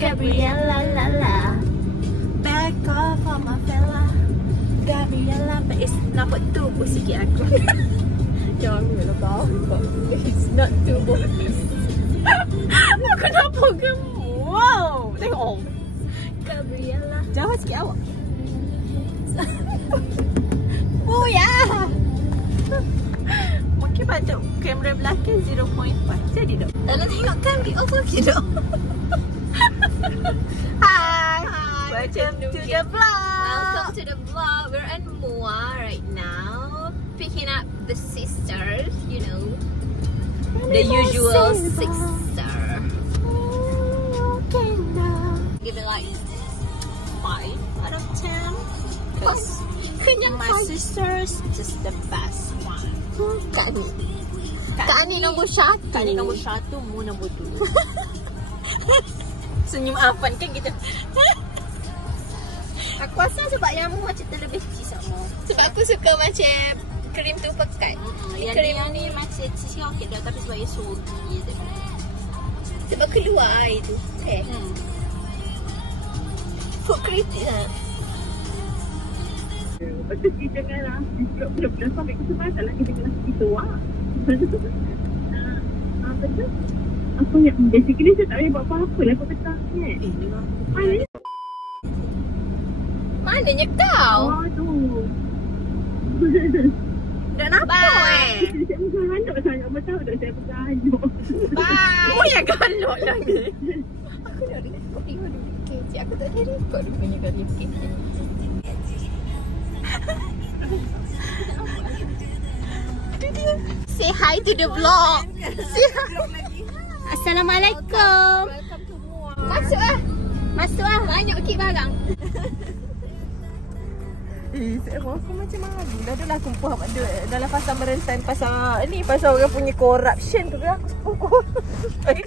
Gabriella, la la. Back off on my fella. Gabriella, but it's nampak tubuh sikit aku. Janganlah kau. It's not tubuh. Aku nampak gemuk. Wow. Tengok. Gabriella. Jauh sikit awak. Oh ya. Mungkin patut kamera belakang 0.5. Jadi tak? Kalau tengok kan be over ke tak? Hi. Welcome to the vlog. Welcome to the vlog. We're in Mua right now, picking up the sisters. You know, the usual sister. Give it like 5 out of 10. Cause my sisters just the best one. Kak Ni nombor 1. Kak Ni nombor 1, Mu nombor 2. Senyum Afan kan kita. Aku rasa sebab yang Mu macam terlebih kecil sama. Sebab aku suka macam krim tu pekat. Yang ni macam sisi okey dah, tapi sebab dia soggy je. Sebab keluar air tu. Food critic lah. Lepas tu kita janganlah bulan-bulan sampai kesempatan lah kita kena pergi tua. Apa tu? Aku yang basically saya tak boleh buat apa-apa lah kau petang ni. Mananya kau? Oh tu. Dah nampak Saya bergahanuk sangat. Apa tahu tak saya bergahanuk. Bye. Oh yang galak lagi. Aku dah record dia dulu. Cik aku tak ada record dia punya kali sikit. Say hi to the vlog. Assalamualaikum. Welcome to Mua. Masuk ah. Banyak okey barang. Aku macam malu. Dah adalah kumpul dalam pasal merentan pasal ni pasal orang punya corruption tu aku sepukul.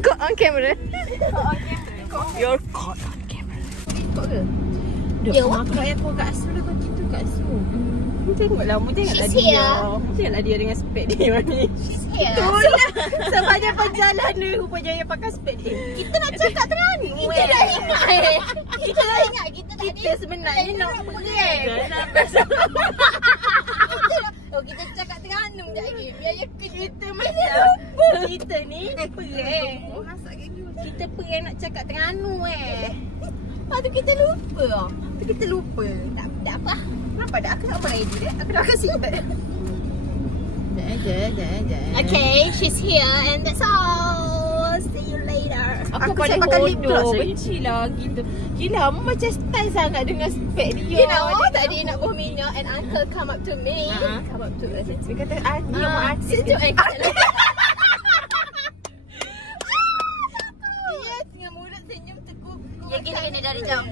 Kau on camera. You're caught on camera. Kau ke? Dia makan yang kau kat Asu dah kau gitu kat Asu. Mu tengoklah, mu tengoklah dia. Mu tengoklah dia dengan spek dia ni. Itulah. Sepanjang perjalanan rupanya pakai spek dia. Kita nak cakap tengah ni. Kita dah ingat Kita dah ingat Kita sebenarnya nak boleh. Kita cakap Terengganu sekejap lagi. Biar kita masih lupa. Kita ni perang. Kita perang nak cakap Terengganu Lepas tu kita lupa. Tak apa. Kenapa dah? Aku tak ready dah. Aku dah kasi obat. Dah. Okay, she's here and that's all. See you later. Aku pakai lip gloss benci lah gitu. Gila, mu macam style sangat dengan spek dia. You know, tadi nak buah minyak and uncle come up to me. Come up to us. Dia kata, dia mau artis. Sejuk Dia tengah mulut senyum tekuk. Ya, gini dari jauh.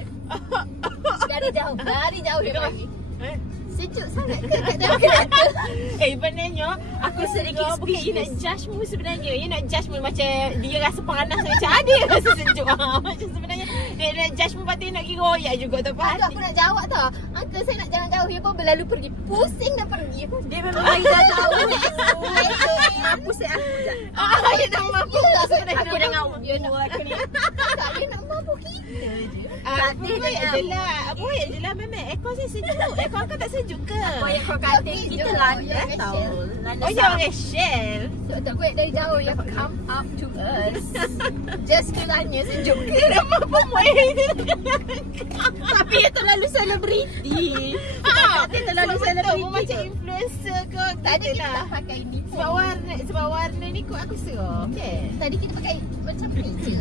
Dari jauh dia bagi. Sejuk sangat ke kat dalam kereta? Benarnya aku sedikit speechless. You nak judge mu sebenarnya. You nak judge mu macam dia rasa panas macam ada rasa sejuk. Macam sebenarnya dia nak judge mu patut nak pergi royak juga tak apa. Aku nak jawab tau. Uncle saya nak jalan jauh. Dia pun berlalu pergi. Pusing dah pergi. Dia memang lari dah jauh. Mampu saya aku je. Dia nak mampu. Aku dengan dia nak aku ni. Tak dia nak mampu kita je. Boleh je lah memang. Aircon saya sejuk. Aircon kau tak sejuk ke? Apa yang kau kata kita landas tau. Oh ya, orang shell. Sebab tak kuat dari jauh dia come up to us. Just kilanya sejuk ke? Dia nak mampu Tapi dia terlalu selebriti. Dia terlalu selebriti. Macam influencer ke? Tadi kita dah pakai ni. Sebab warna ni kot aku suka. Okay. Tadi kita pakai macam ni je.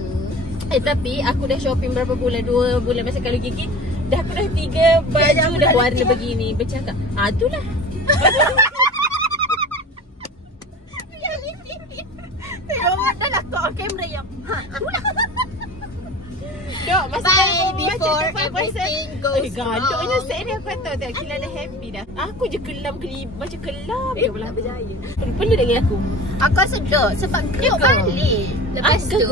Tapi aku dah shopping berapa bulan? 2 bulan masa kalau gigi. Dah aku dah 3 baju dah warna begini. Bercakap. Itulah. Tengok dah lah kau kamera yang. Itulah. Dok, masa before everything goes wrong. Gadoknya set ni aku tahu tak. Kila dah happy dah. Aku je kelam macam kelam je pula berjaya. Penuh lagi aku. Aku rasa dok sebab gerak balik. Lepas tu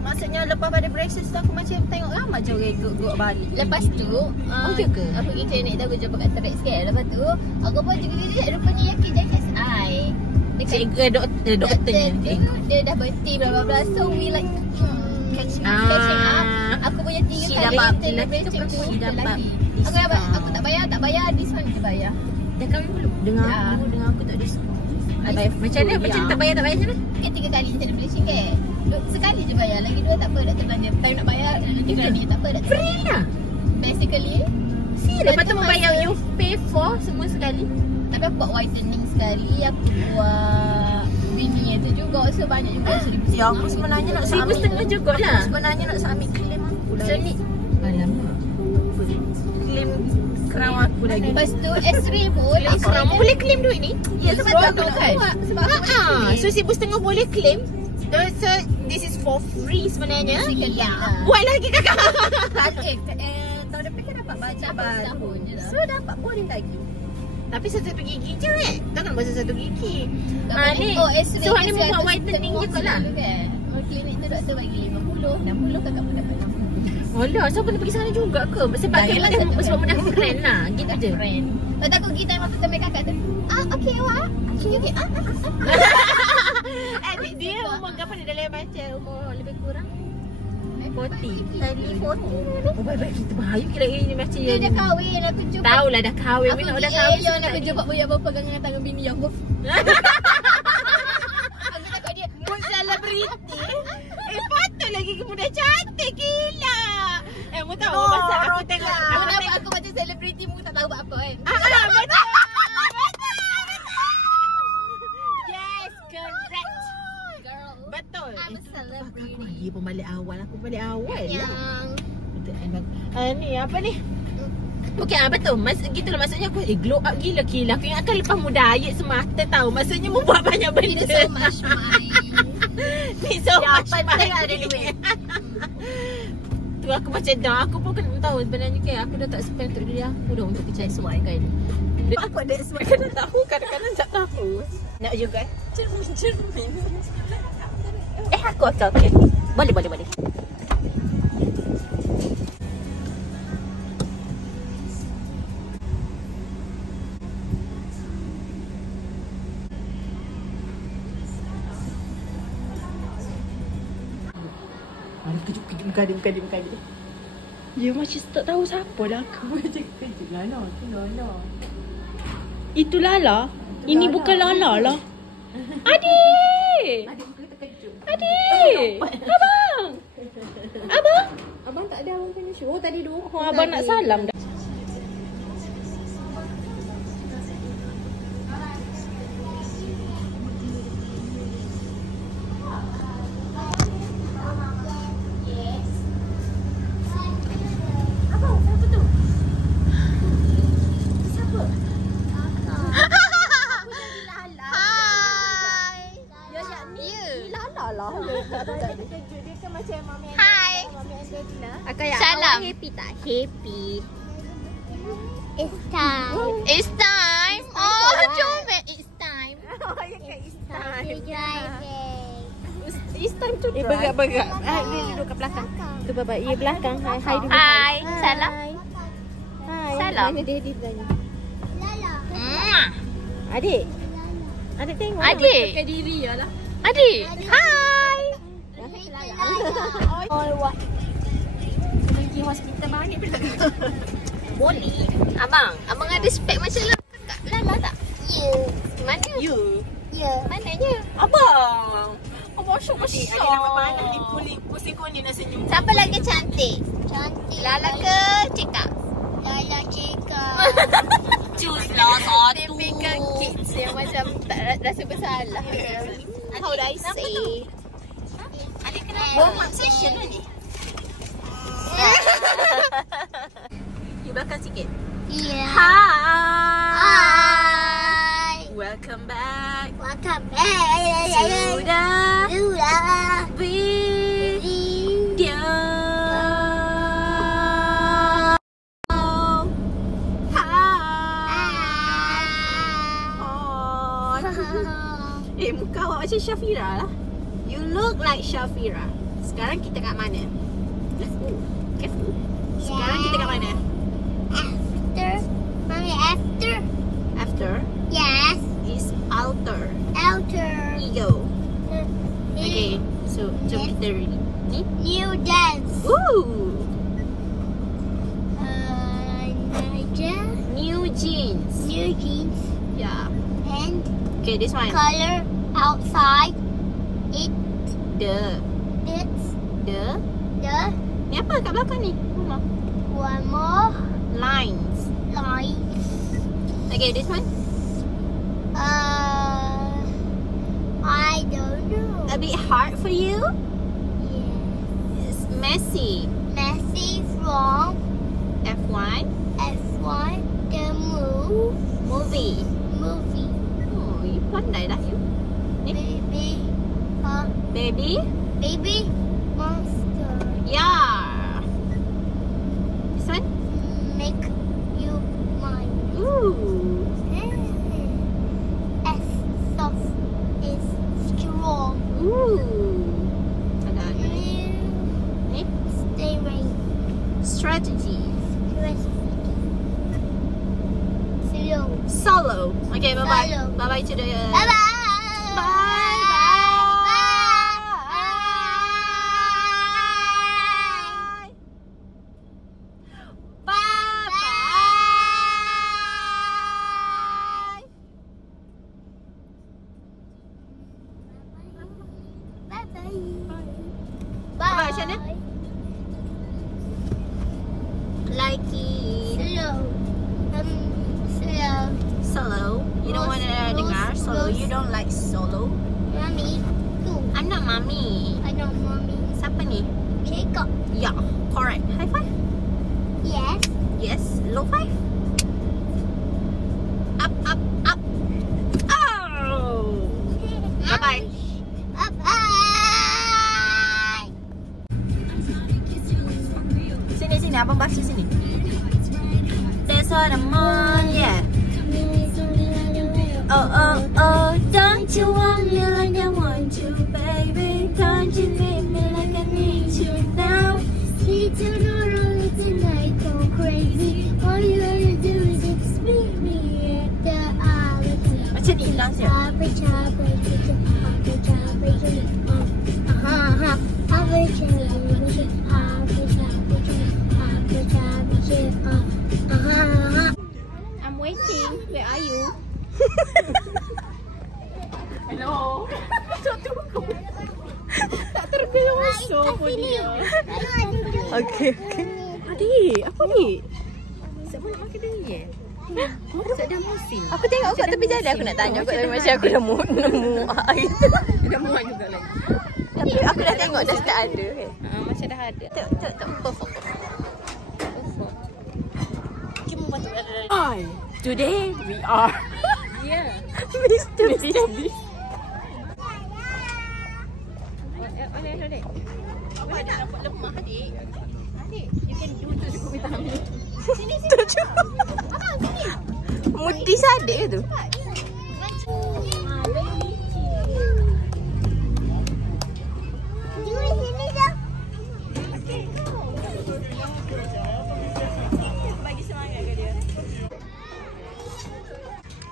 maksudnya lepas pada braces tu aku macam tengok ramai je orang gerak balik. Lepas tu aku pergi klinik tu aku jumpa kat terik sikit. Lepas tu aku pun juga rupanya yakin jaket eye. Doktornya dia dah berhenti bla bla bla. So we like catching up. aku punya 3 kali celebration pun lelaki. Aku tak bayar this one je bayar. Dah kahwin belum? Dengan aku tak diskon. Macam mana? Macam tak bayar macam mana? 3 kali celebration ke? Sekali je bayar, lagi 2 tak apa, dah terlanjur. Time nak bayar, lagi sekali tak apa, dah free lah. Basically. Lepas tu membayar you pay for semua sekali. Tapi aku buat whitening sekali, aku buat weaving tu juga, so banyak juga 1,500. Ya, aku sebenarnya nak submit 1,500 jugalah. Sebenarnya nak submit claim aku lah. Alamak. Claim crown aku lagi. Lepas tu S-ray pun crown boleh claim duit ni? Ya, sebab tu aku nak buat. Sebab so 1,500 boleh claim. So this is for free sebenarnya. Ya. Buat lagi kakak. Tahun depan kan dapat baca tahun je lah. So dapat boleh lagi. Tapi satu gigi je takkan bahasa satu gigi. Ni so ni membuat whitening je kot lah. Klinik tu doktor bagi 50, 60 kakak pun dapat 60. Alah, so boleh pergi sana juga ke? Sebab mudah friend lah. Gitu je. Lepas tu aku pergi time apa sampai kakak tu. Okay awak. Okay. Dia umur berapa ni dalam baca? Umur lebih kurang 40. Oh baik-baik kita bahaya kira ini macam dia dah kahwin, aku jumpa. Tahulah dah kahwin. Aku dah kahwin. Aku jumpa boya pegang tangan bini aku. Aku takut dia buat selebriti. Patut lagi kamu dah cantik gila. Mu tahu masa aku tengok aku macam selebriti, mu tak tahu buat apa kan. Betul. Yes, correct. Girl. Betul. I'm a celebrity. Dia pun balik awal, aku balik awal Yang lah. Ni apa ni? Okey, betul. Gitulah maksudnya aku glow up gila. Aku ingatkan lepas mu diet semata tahu. Maksudnya mu buat banyak benda. so much money. Ni so much money. Ada duit. Tu aku macam dah. Aku pun kena tahu sebenarnya kan aku dah tak spend untuk diri aku dah untuk kecantikan kan. Aku ada semua kena tahu, kadang-kadang tak tahu. Nak juga cermin. Aku okey. Boleh. Ada kejut muka. Ya macam tak tahu siapa dah aku. Macam kejut Lala. Itu Lala. Ini bukan Lala lah. Adik. Abang tak ada abang punya show tadi tu. Abang nak salam dah. Salam. Happy tak? Happy. It's time. It's time. Oh, jom it's time. It's time to driving. It's time to drive. Bergerak. Dia duduk kat belakang. Tu baba. Ya belakang. Hai dulu. Hai. Salam. Hai. Salam. Mana dia tanya. Lala. Adik tengok. Adik. Pakai diri lah. Adik. Hai. Oh, pergi hospital mana pula? Boleh. Abang ada spek macam Lala tak? You. Mana? You. Mananya? Abang syok masya. Nama mana ni pusing kau ni nak senyum. Siapa lagi cantik? Cantik. Lala ke Cika? Lala Cika. Choose lah satu. Typical kids yang macam tak rasa bersalah. How do I say? Adik kena warm up session lah ni. You belakang sikit. Yeah. Hi. Welcome back. Welcome back. Sudah video. Muka awak macam Shafira lah. You look like Shafira. Sekarang kita kat mana? Careful. Sekarang kita kat mana? After. Mommy, after. After Yes. is altar. Outer. Ego. Okay. So, jom kita ready. Ni? New dance. Ooh. Okay, this one. Color outside. It. The. It's. The. The. Ni apa kat belakang ni? Rumah. One more. Lines. Lines. Okay, this one. I don't know. A bit hard for you? Yeah. It's messy. Messi from F1. F1. The Movie. movie. Oh, you pandai dah you. Ni. Baby. Baby monster. Yeah. This one. Make you mine. Ooh. S soft is strong. Ooh. Ada ni. Ni. Stay right. Strategies. Slow. Solo. Okay, bye bye. Solo. Bye bye to the. Bye bye. Bye, Shannon. Like it. Slow. Solo. You don't want to dengar solo. You don't like solo. Mommy. Two. I'm not mommy. I know mommy. Siapa ni? Jacob. Yeah, correct. High five. Yes. Yes. Low five. Up, up, up. Oh. Bye bye. Bye. Sini sini, abang baca sini. That's what I'm on, yeah. Oh oh oh, don't you want me like I want you, baby? Don't you need me like I need you now? Need to know tonight, go crazy. All you wanna do is explain me at the hour. Macam ni hilang siap. I'm waiting. Where are you? Hello. Tak terbiasa pun dia. Okay, okay. Adik, apa ni? Siapa nak makan dia? Sudah musim. Aku tengok kat tepi jalan aku nak tanya kot tapi macam aku dah nemu air. Dah muat juga lagi. Tapi aku dah tengok dah start ada. Macam dah ada. Tak. Perfect. Kita patut ada. Today we are. Yeah. Mr. Beast. Adik. Awak nak dapat lemah adik. Adik, you can do tu cukup vitamin. Sini. Abang sini. Mudi sadik ke tu?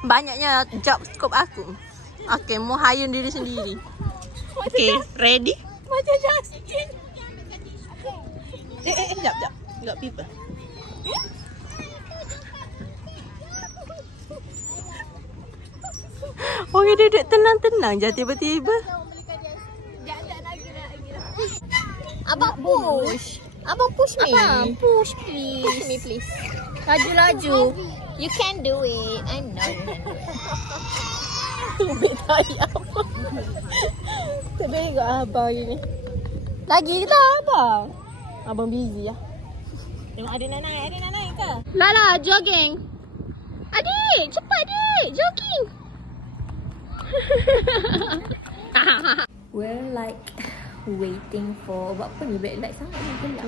Banyaknya job scope aku. Okay, mau hire diri sendiri. Okay, ready? Macam Justin. Jap. Got people. Orang dia duduk tenang-tenang je tiba-tiba. Abang push. Abang push me. Abang, push please. Push me please. Laju. You can do it. I know you can do it. Tubik tadi apa? Tengok abang ni. Lagi ke tak abang? Abang busy lah. Tengok ada nak naik ke? Lala, jogging. Adik, cepat adik. Jogging. We're like waiting for apa ni backlight sangat ni gelap.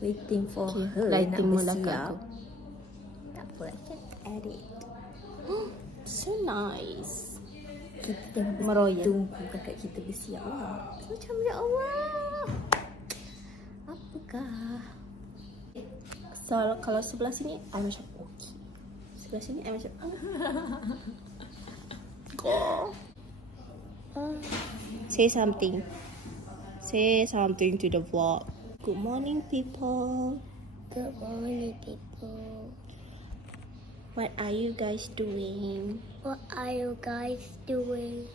Waiting for her lighting nak mula bersiap. kat Tak apa, I can edit. So nice. Kita Meroyan. tunggu kakak kita bersiap lah. Macam ya Allah. Apakah? So, kalau sebelah sini, I macam okay. Sebelah sini, I macam Say something. Say something to the vlog. Good morning, people. Good morning, people. What are you guys doing? What are you guys doing?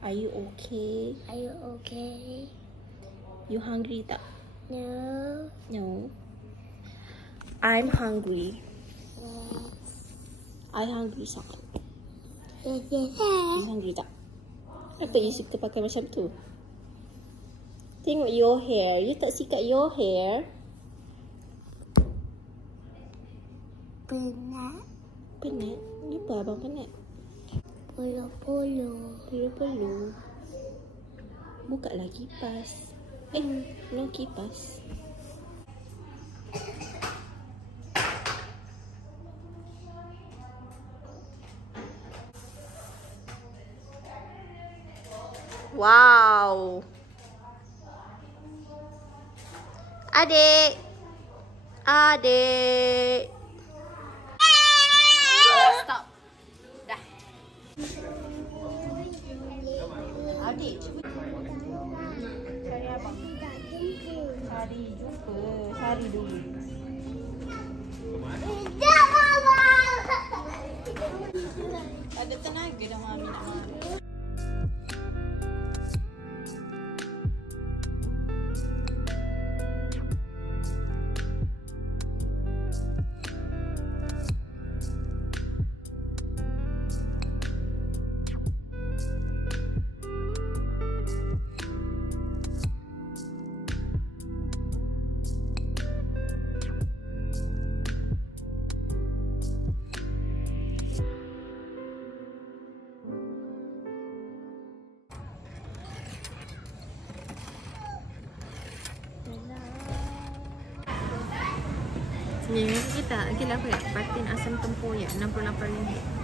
Are you okay? Are you okay? You hungry tak? No. No. I'm hungry. I hungry sangat. Yes, yes, You yes. hungry tak? Apa you suka pakai macam tu? Tengok your hair. You tak sikat your hair? Penat. Penat? Kenapa abang penat? Polo-polo. Perlu-perlu. Buka lah kipas. No kipas. Wow. Adik. Adik. Stop. Dah. Adik, cuba cari abang. Cari jumpa. Cari dulu. Ada tenaga dah Mami nak marah. Ni kita gila apa ya? Patin asam tempoyak RM68.